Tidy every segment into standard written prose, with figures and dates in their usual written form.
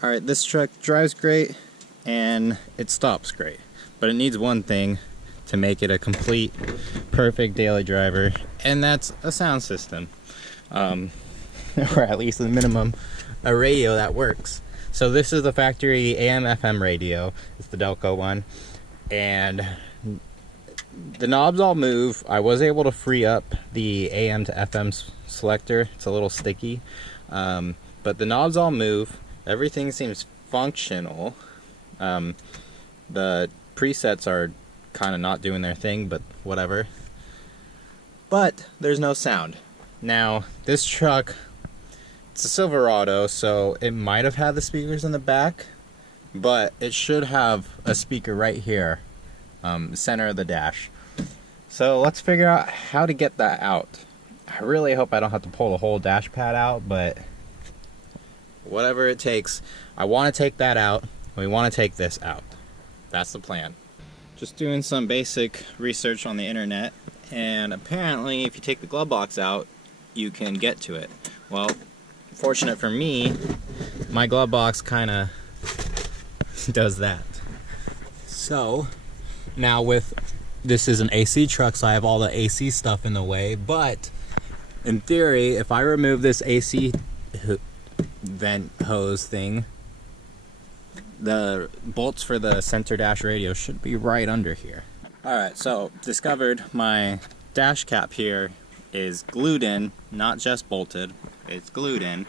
Alright, this truck drives great and it stops great, but it needs one thing to make it a complete, perfect daily driver, and that's a sound system. Or at least the minimum, a radio that works. So this is the factory AM FM radio. It's the Delco one, and the knobs all move. I was able to free up the AM to FM selector. It's a little sticky, but the knobs all move. Everything seems functional. The presets are kind of not doing their thing, but whatever. But there's no sound. Now, this truck, it's a Silverado, so it might have had the speakers in the back, but it should have a speaker right here, center of the dash. So let's figure out how to get that out. I really hope I don't have to pull the whole dash pad out, but whatever it takes. I want to take that out. We want to take this out. That's the plan. Just doing some basic research on the internet, and apparently if you take the glove box out, you can get to it. Well, fortunate for me, my glove box kind of does that. So now this is an AC truck, so I have all the AC stuff in the way, but in theory, if I remove this AC vent hose thing, the bolts for the center dash radio should be right under here. Alright, so discovered my dash cap here is glued in, not just bolted, it's glued in.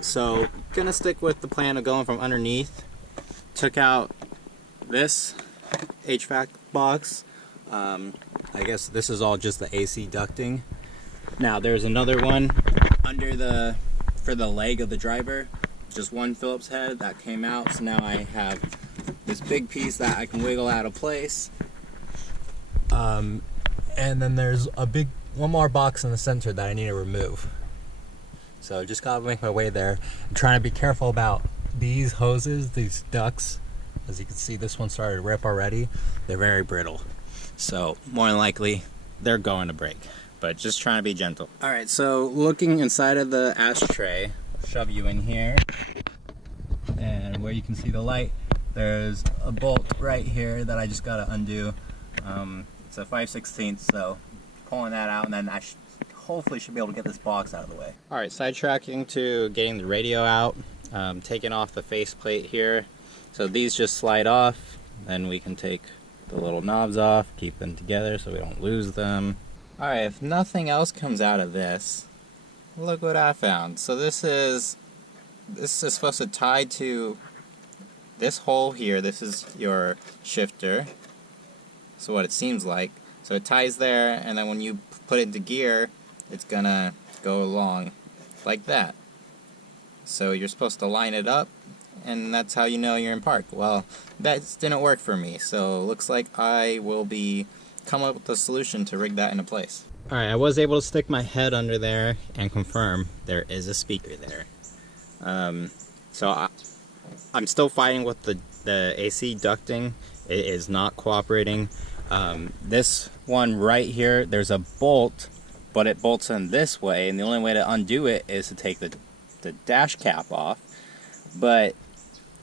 So gonna stick with the plan of going from underneath. Took out this HVAC box. I guess this is all just the AC ducting. Now there's another one under for the leg of the driver, just one Phillips head that came out, so now I have this big piece that I can wiggle out of place. And then there's one more box in the center that I need to remove. So just gotta make my way there. I'm trying to be careful about these hoses, these ducts. As you can see, this one started to rip already. They're very brittle, so more than likely they're going to break, but just trying to be gentle. Alright, so looking inside of the ashtray, I'll shove you in here, and where you can see the light, there's a bolt right here that I just gotta undo. It's a 5/16, so pulling that out, and then I hopefully should be able to get this box out of the way. Alright, sidetracking to getting the radio out, taking off the faceplate here. So these just slide off, then we can take the little knobs off, keep them together so we don't lose them. Alright, if nothing else comes out of this, look what I found. So this is supposed to tie to this hole here. This is your shifter. So what it seems like. So it ties there, and then when you put it into gear, it's gonna go along like that. So you're supposed to line it up, and that's how you know you're in park. Well, that didn't work for me, so looks like I will be coming up with a solution to rig that into place. Alright, I was able to stick my head under there and confirm there is a speaker there. So I'm still fighting with the AC ducting. It is not cooperating. This one right here, there's a bolt, but it bolts in this way, and the only way to undo it is to take the dash cap off. But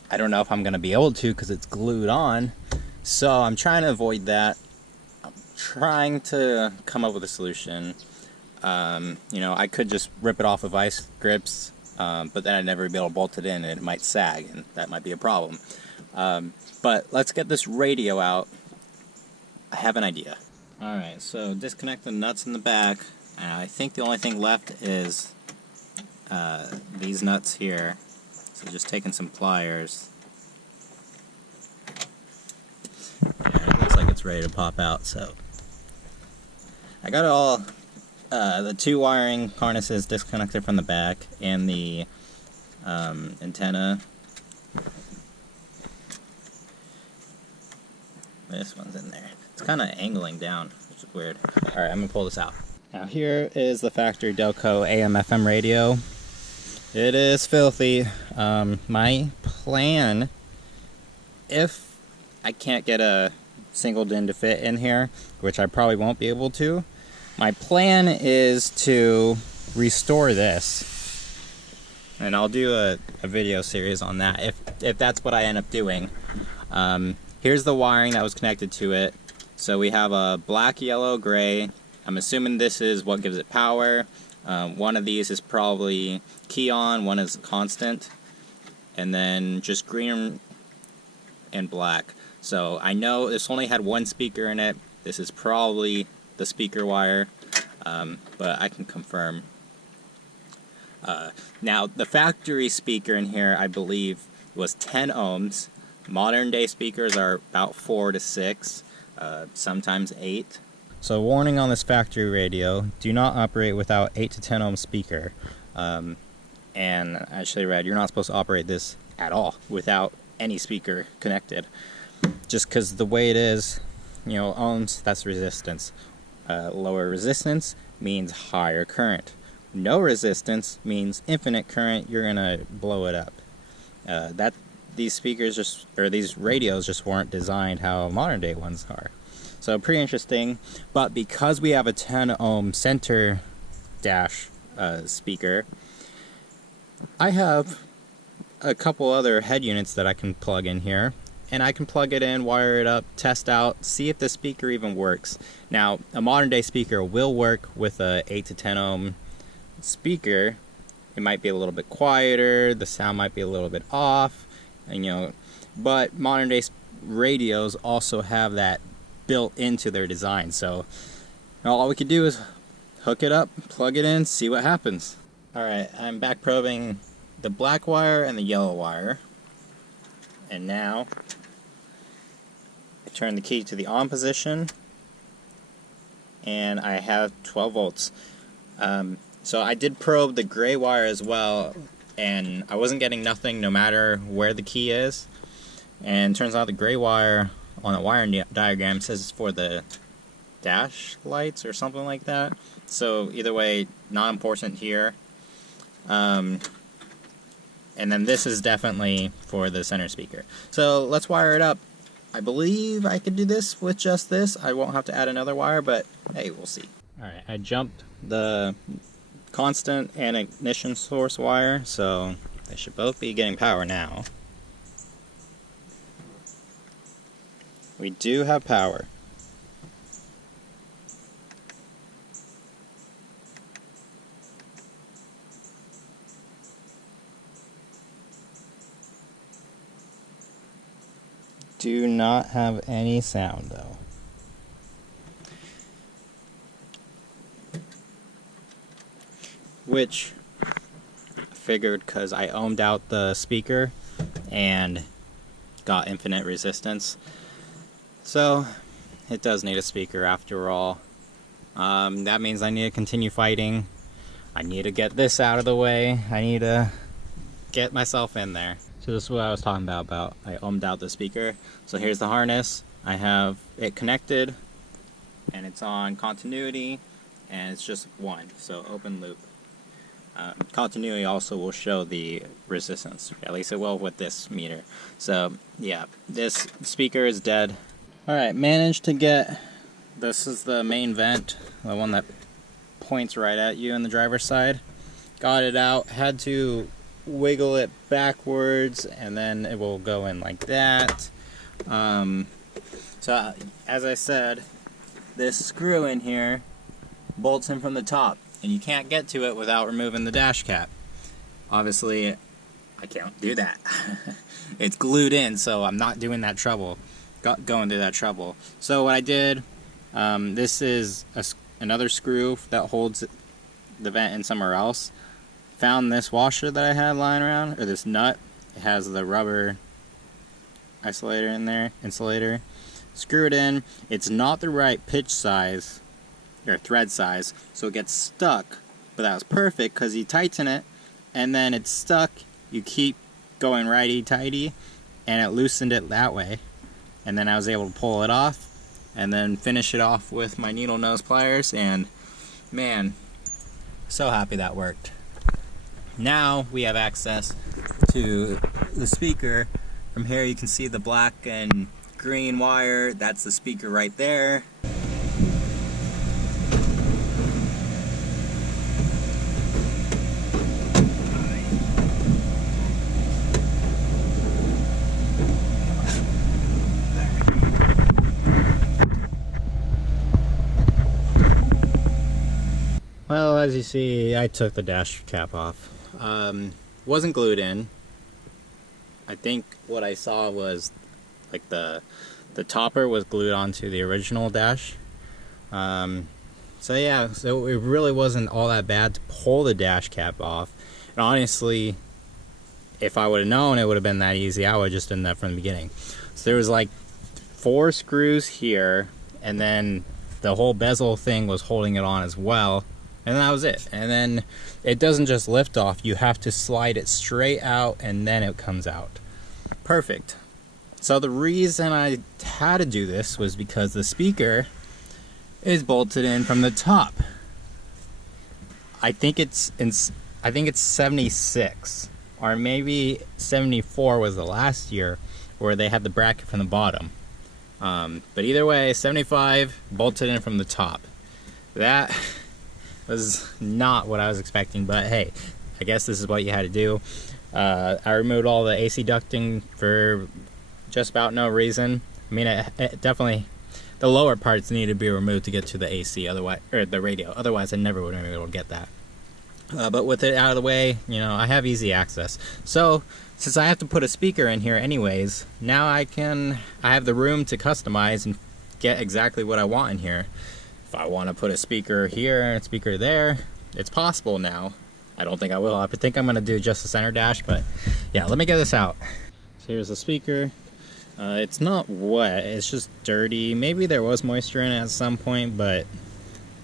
I don't know if I'm going to be able to because it's glued on, so I'm trying to avoid that. I'm trying to come up with a solution. You know, I could just rip it off of vice grips, but then I'd never be able to bolt it in, and it might sag, and that might be a problem. But let's get this radio out. I have an idea. Alright, so disconnect the nuts in the back. I think the only thing left is these nuts here. So just taking some pliers. Yeah, it looks like it's ready to pop out. So I got it all, the two wiring harnesses disconnected from the back, and the antenna. This one's in there. It's kind of angling down, which is weird. Alright, I'm going to pull this out. Now here is the factory Delco AM/FM radio. It is filthy. My plan, if I can't get a single DIN to fit in here, which I probably won't be able to, my plan is to restore this and I'll do a video series on that if that's what I end up doing. Here's the wiring that was connected to it. So we have a black, yellow, gray. I'm assuming this is what gives it power. One of these is probably key on, one is constant, and then just green and black. So I know this only had one speaker in it. This is probably the speaker wire, but I can confirm. Now the factory speaker in here, I believe, was 10 ohms. Modern day speakers are about 4 to 6, sometimes 8. So warning on this factory radio, do not operate without 8 to 10 ohm speaker. And I actually read you're not supposed to operate this at all without any speaker connected. Just because the way it is, you know, ohms, that's resistance. Lower resistance means higher current. No resistance means infinite current, you're gonna blow it up. These speakers these radios just weren't designed how modern day ones are. So pretty interesting, but because we have a 10 ohm center dash speaker, I have a couple other head units that I can plug in here, and I can plug it in, wire it up, test out, see if the speaker even works. Now, a modern day speaker will work with a 8 to 10 ohm speaker. It might be a little bit quieter, the sound might be a little bit off, and, you know, but modern day radios also have that built into their design. So all we could do is hook it up, plug it in, see what happens. Alright, I'm back probing the black wire and the yellow wire, and now I turn the key to the on position and I have 12 volts. So I did probe the gray wire as well, and I wasn't getting nothing no matter where the key is. And turns out the gray wire on the wiring diagram says it's for the dash lights or something like that. So either way, not important here. And then this is definitely for the center speaker. So let's wire it up. I believe I could do this with just this. I won't have to add another wire, but hey, we'll see. Alright, I jumped the constant and ignition source wire, so they should both be getting power now. We do have power. Do not have any sound though. Which I figured because I ohmed out the speaker and got infinite resistance. So it does need a speaker after all. That means I need to continue fighting. I need to get this out of the way. I need to get myself in there. So this is what I was talking about I ohmed out the speaker. So here's the harness. I have it connected and it's on continuity and it's just one, so open loop. Continuity also will show the resistance, at least it will with this meter. So yeah, this speaker is dead. Alright, managed to get, this is the main vent, the one that points right at you on the driver's side. Got it out, had to wiggle it backwards and then it will go in like that. So as I said, this screw in here bolts in from the top and you can't get to it without removing the dash cap. Obviously I can't do that. It's glued in, so I'm not doing that trouble, going through that trouble. So what I did, this is another screw that holds the vent in somewhere else. Found this washer that I had lying around, or this nut. It has the rubber isolator in there, insulator. Screw it in. It's not the right pitch size or thread size, so it gets stuck. But that was perfect because you tighten it and then it's stuck. You keep going righty-tighty and it loosened it that way. And then I was able to pull it off and then finish it off with my needle nose pliers, and man, so happy that worked. Now we have access to the speaker. From here you can see the black and green wire. That's the speaker right there. as you see, I took the dash cap off. Wasn't glued in. I think what I saw was like the topper was glued onto the original dash. So yeah, so it really wasn't all that bad to pull the dash cap off. And honestly, if I would have known it would have been that easy, I would have just done that from the beginning. So there was like 4 screws here, and then the whole bezel thing was holding it on as well, and that was it. And then it doesn't just lift off, you have to slide it straight out and then it comes out. Perfect. So the reason I had to do this was because the speaker is bolted in from the top. I think it's 76, or maybe 74 was the last year where they had the bracket from the bottom. But either way, 75 bolted in from the top. That was not what I was expecting, but hey, I guess this is what you had to do. I removed all the AC ducting for just about no reason. I mean, it definitely, the lower parts need to be removed to get to the AC, otherwise, or the radio. Otherwise, I never would have been able to get that. But with it out of the way, you know, I have easy access. So, since I have to put a speaker in here anyways, now I have the room to customize and get exactly what I want in here. If I want to put a speaker here and a speaker there, it's possible now. I don't think I will. I think I'm going to do just the center dash, but yeah, let me get this out. So here's the speaker. It's not wet, it's just dirty. Maybe there was moisture in it at some point, but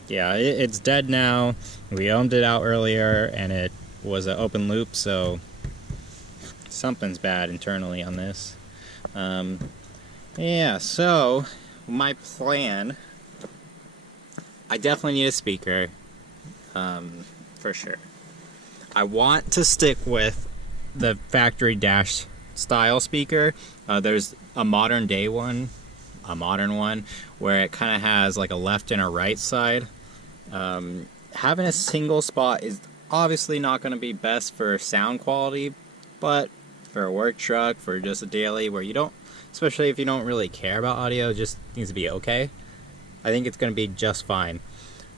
yeah, it's dead now. We ohmed it out earlier and it was an open loop, so something's bad internally on this. Yeah, so my plan, I definitely need a speaker, for sure. I want to stick with the factory dash style speaker. There's a modern one, where it kind of has like a left and a right side. Having a single spot is obviously not going to be best for sound quality, but for a work truck, for just a daily where you don't, especially if you don't really care about audio, it just needs to be okay. I think it's going to be just fine.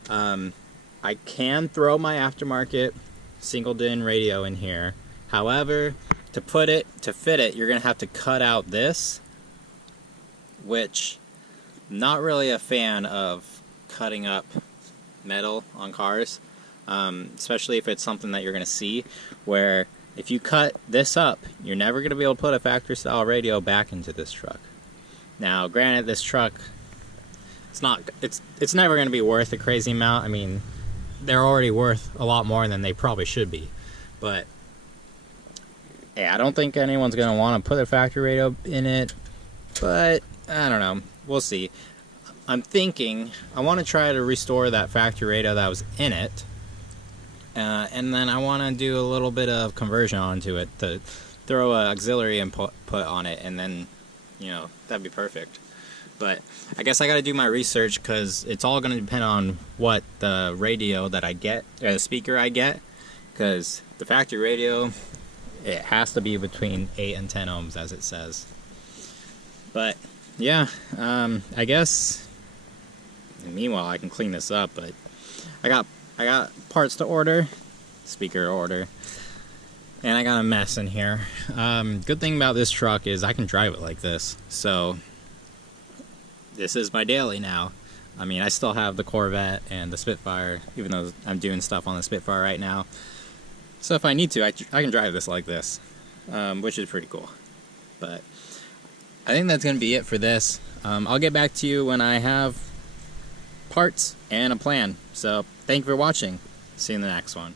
I can throw my aftermarket single DIN radio in here. However, to fit it, you're going to have to cut out this, which I'm not really a fan of cutting up metal on cars, especially if it's something that you're going to see, where if you cut this up, you're never going to be able to put a factory style radio back into this truck. Now, granted, this truck, it's never going to be worth a crazy amount. I mean, they're already worth a lot more than they probably should be, but yeah, I don't think anyone's going to want to put a factory radio in it, but I don't know. We'll see. I'm thinking I want to try to restore that factory radio that was in it, and then I want to do a little bit of conversion onto it to throw an auxiliary input on it, and then, you know, that'd be perfect. But I guess I got to do my research, because it's all going to depend on what the radio that I get, or the speaker I get, because the factory radio, it has to be between 8 and 10 ohms, as it says. But yeah, I guess meanwhile I can clean this up, but I got parts to order, speaker to order, and I got a mess in here. Good thing about this truck is I can drive it like this, so this is my daily now. I mean, I still have the Corvette and the Spitfire, even though I'm doing stuff on the Spitfire right now. So if I need to, I can drive this like this, which is pretty cool. But I think that's going to be it for this. I'll get back to you when I have parts and a plan. So thank you for watching. See you in the next one.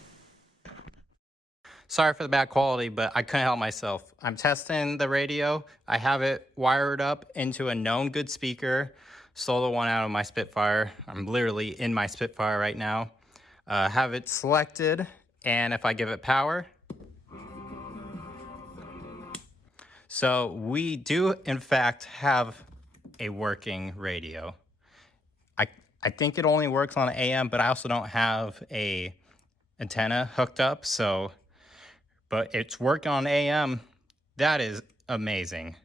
Sorry for the bad quality, but I couldn't help myself. I'm testing the radio. I have it wired up into a known good speaker. Stole the one out of my Spitfire. I'm literally in my Spitfire right now. Have it selected, and if I give it power. So we do, in fact, have a working radio. I think it only works on AM, but I also don't have a antenna hooked up, so, but it's working on AM. That is amazing.